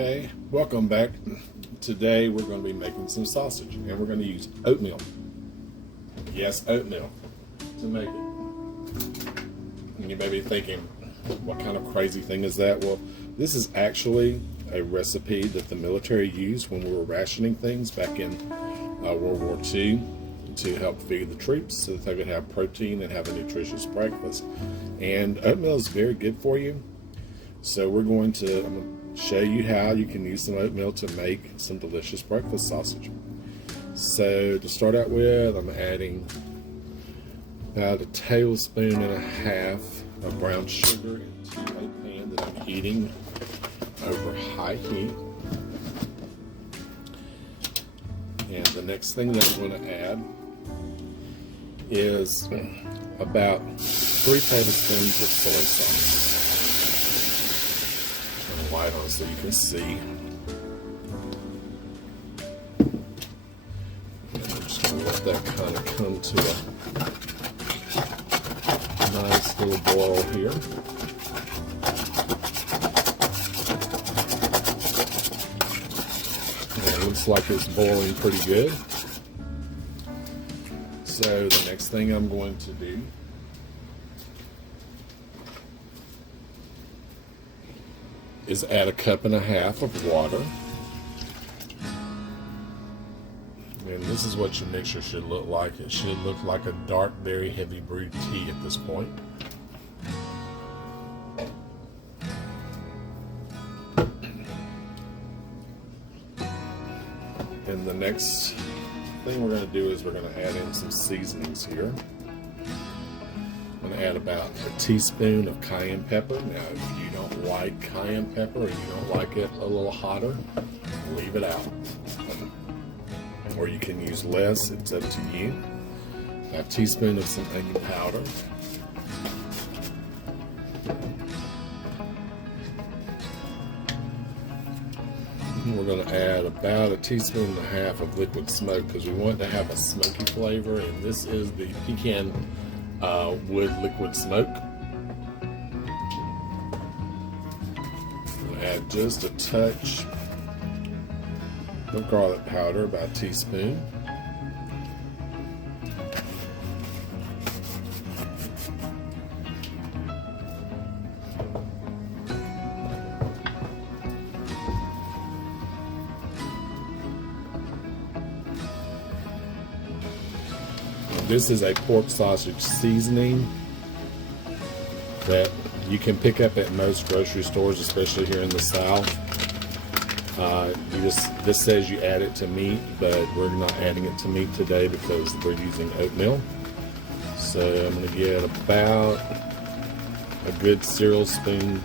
Okay, welcome back. Today we're going to be making some sausage, and we're going to use oatmeal. Yes, oatmeal to make it. And you may be thinking, what kind of crazy thing is that? Well, this is actually a recipe that the military used when we were rationing things back in World War II to help feed the troops so that they could have protein and have a nutritious breakfast. And oatmeal is very good for you. So I'm going to show you how you can use some oatmeal to make some delicious breakfast sausage. So to start out with, I'm adding about 1.5 tablespoons of brown sugar into a pan that I'm heating over high heat. And the next thing that I'm going to add is about 3 tablespoons of soy sauce. Light on so you can see. And I'm just going to let that kind of come to a nice little boil here. And it looks like it's boiling pretty good. So the next thing I'm going to do is add 1.5 cups of water. And this is what your mixture should look like. It should look like a dark, very heavy brewed tea at this point. And the next thing we're going to do is we're going to add in some seasonings here. I'm going to add about 1 teaspoon of cayenne pepper. Now, if you don't like cayenne pepper or you don't like it a little hotter, leave it out. Or you can use less, it's up to you. A teaspoon of some onion powder. And we're going to add about 1.5 teaspoons of liquid smoke because we want to have a smoky flavor, and this is the pecan wood liquid smoke. We'll add just a touch of garlic powder, about 1 teaspoon. This is a pork sausage seasoning that you can pick up at most grocery stores, especially here in the South. This says you add it to meat, but we're not adding it to meat today because we're using oatmeal. So I'm going to get about a good cereal spoon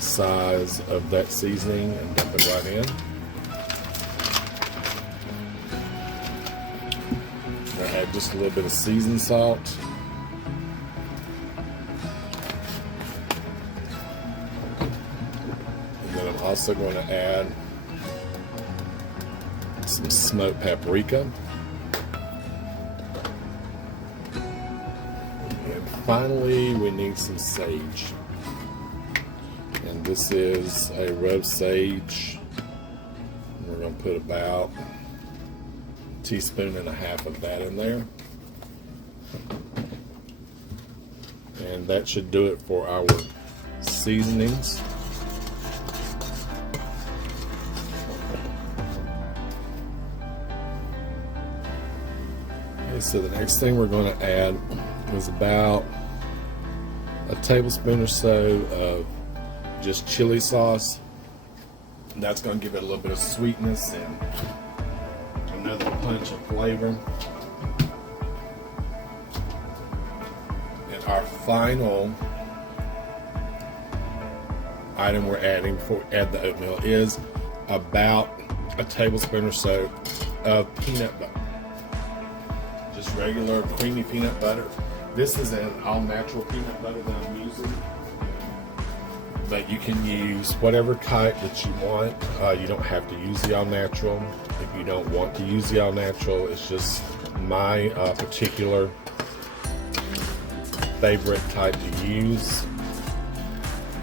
size of that seasoning and dump it right in. Add just a little bit of seasoned salt. And then I'm also going to add some smoked paprika. And finally, we need some sage. And this is a rubbed sage. We're going to put about 1.5 teaspoons of that in there, and that should do it for our seasonings. Okay, so the next thing we're going to add is about 1 tablespoon or so of just chili sauce. That's going to give it a little bit of sweetness and another punch of flavor. And our final item we're adding before we add the oatmeal is about 1 tablespoon or so of peanut butter. Just regular creamy peanut butter. This is an all-natural peanut butter that I'm using. But you can use whatever type that you want. You don't have to use the all-natural. If you don't want to use the all-natural, it's just my particular favorite type to use.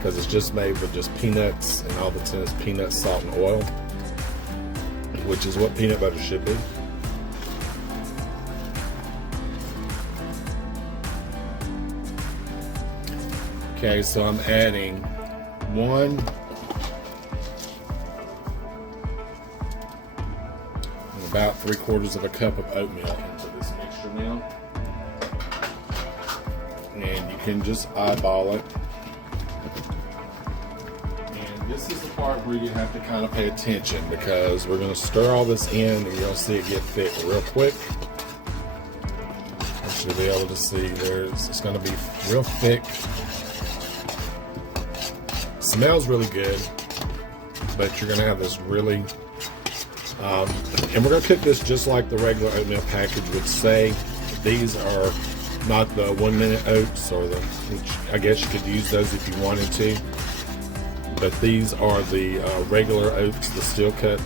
because it's just made with just peanuts, and all that's in is peanuts, salt, and oil, which is what peanut butter should be. Okay, so I'm adding about 3/4 of a cup of oatmeal into this mixture now. And you can just eyeball it. And this is the part where you have to kind of pay attention, because we're going to stir all this in and you'll see it get thick real quick. You should be able to see it's going to be real thick. Smells really good, but you're going to have this really and we're going to cook this just like the regular oatmeal package would say. These are not the 1 minute oats, which I guess you could use those if you wanted to, but these are the regular oats, the steel cut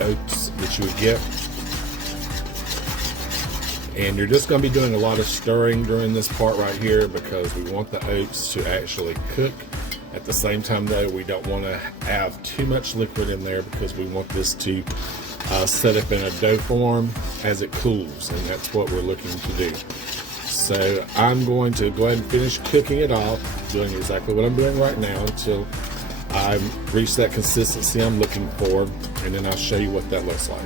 oats that you would get. And you're just going to be doing a lot of stirring during this part right here, because we want the oats to actually cook. At the same time though, we don't want to have too much liquid in there, because we want this to set up in a dough form as it cools, and that's what we're looking to do. So I'm going to go ahead and finish cooking it off, doing exactly what I'm doing right now until I reach that consistency I'm looking for, and then I'll show you what that looks like.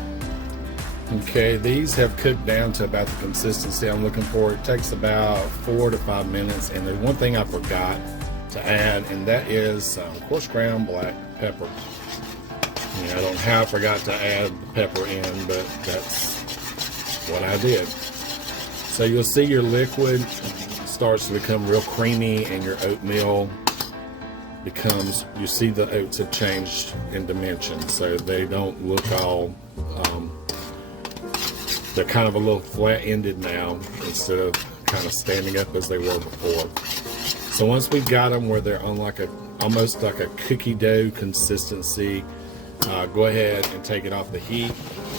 Okay, these have cooked down to about the consistency I'm looking for. It takes about 4 to 5 minutes, and there's one thing I forgot to add, and that is some coarse ground black pepper. I don't know how I forgot to add the pepper in, but that's what I did. So you'll see your liquid starts to become real creamy, and your oatmeal becomes, you see the oats have changed in dimension, so they don't look all, they're kind of a little flat-ended now instead of kind of standing up as they were before. So once we've got them where they're on like almost like a cookie dough consistency, go ahead and take it off the heat,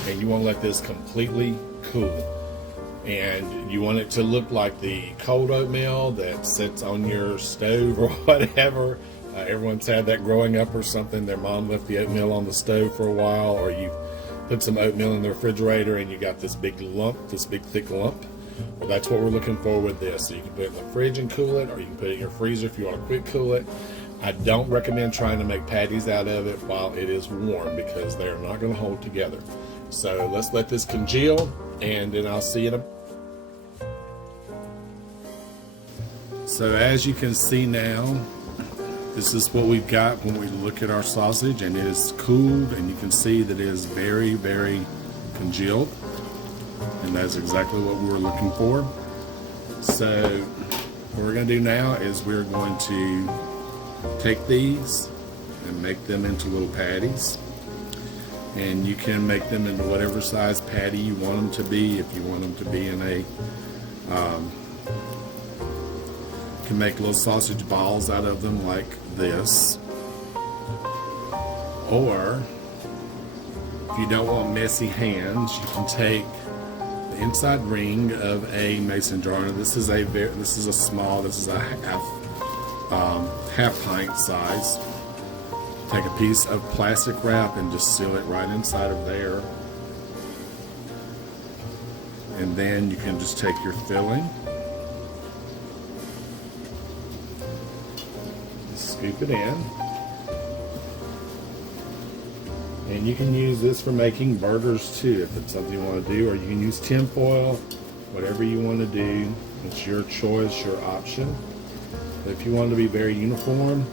and you want to let this completely cool. And you want it to look like the cold oatmeal that sits on your stove or whatever. Everyone's had that growing up or something. Their mom left the oatmeal on the stove for a while, or you put some oatmeal in the refrigerator and you got this big lump, this big thick lump. Well, that's what we're looking for with this. So you can put it in the fridge and cool it, or you can put it in your freezer if you want to quick cool it. I don't recommend trying to make patties out of it while it is warm, because they're not going to hold together. So let's let this congeal, and then I'll see you in a... So as you can see now, this is what we've got when we look at our sausage, and it is cooled, and you can see that it is very, very congealed, and that's exactly what we were looking for. So what we're going to do now is we're going to take these and make them into little patties, and you can make them into whatever size patty you want them to be. If you want them to be in a you can make little sausage balls out of them like this, or if you don't want messy hands, you can take the inside ring of a mason jar. Now this is a half pint size. Take a piece of plastic wrap and just seal it right inside of there, and then you can just take your filling, scoop it in, and you can use this for making burgers too if it's something you want to do, or you can use tin foil, whatever you want to do. It's your choice, your option. But if you want to be very uniform,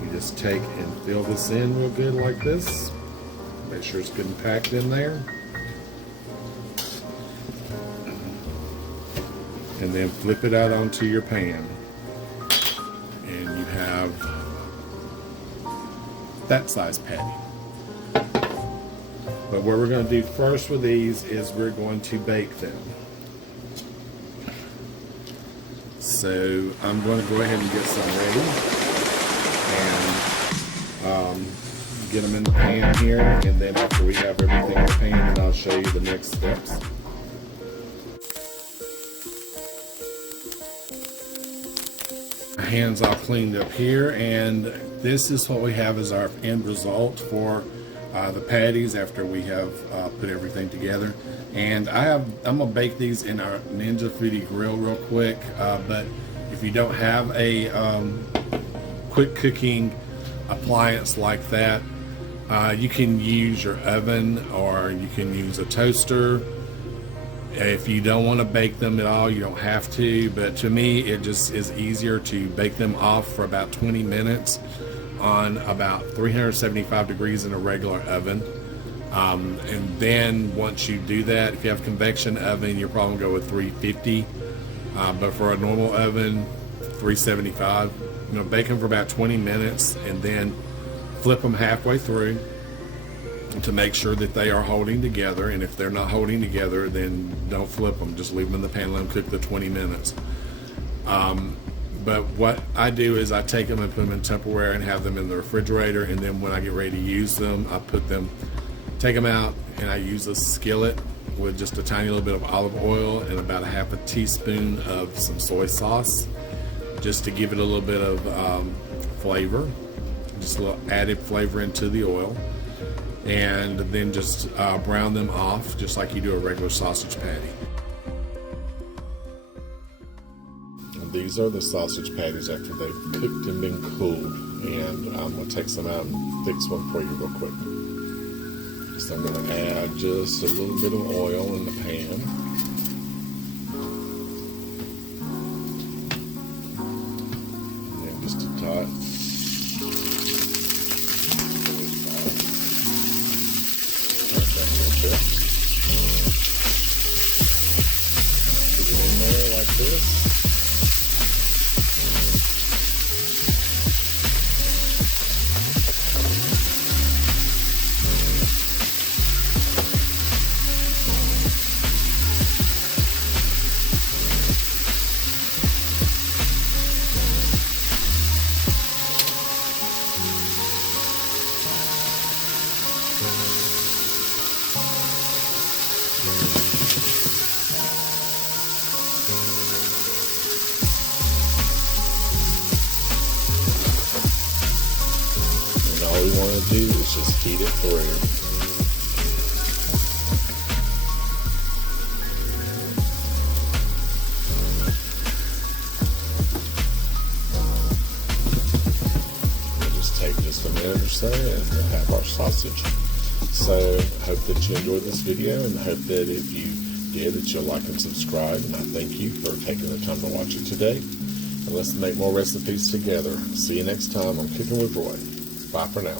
you just take and fill this in real good like this. Make sure it's good and packed in there, and then flip it out onto your pan, and you have that size patty. But what we're going to do first with these is we're going to bake them. So I'm going to go ahead and get some ready and get them in the pan here, and then after we have everything in the pan, and I'll show you the next steps. hands all cleaned up here, and this is what we have as our end result for the patties after we have put everything together. And I'm gonna bake these in our Ninja Foodie grill real quick, but if you don't have a quick cooking appliance like that, you can use your oven or you can use a toaster. If you don't want to bake them at all, you don't have to, but to me it just is easier to bake them off for about 20 minutes on about 375 degrees in a regular oven. And then once you do that, if you have a convection oven, you're probably going to go with 350, but for a normal oven, 375. Bake them for about 20 minutes and then flip them halfway through to make sure that they are holding together. And if they're not holding together, then don't flip them, just leave them in the pan, let them cook the 20 minutes. But what I do is I take them and put them in Tupperware and have them in the refrigerator, and then when I get ready to use them, I take them out and I use a skillet with just a tiny little bit of olive oil and about a half a teaspoon of some soy sauce, just to give it a little bit of flavor, just a little added flavor into the oil. And then just brown them off just like you do a regular sausage patty. And these are the sausage patties after they've cooked and been cooled. And I'm going to take some out and fix one for you real quick. So I'm going to add just a little bit of oil in the pan. And just a touch. Put it in there like this. All we want to do is just heat it through. We'll just take just a minute or so and we'll have our sausage. So I hope that you enjoyed this video, and I hope that if you did, that you'll like and subscribe. And I thank you for taking the time to watch it today. And let's make more recipes together. See you next time on Cooking with Roy. Bye for now.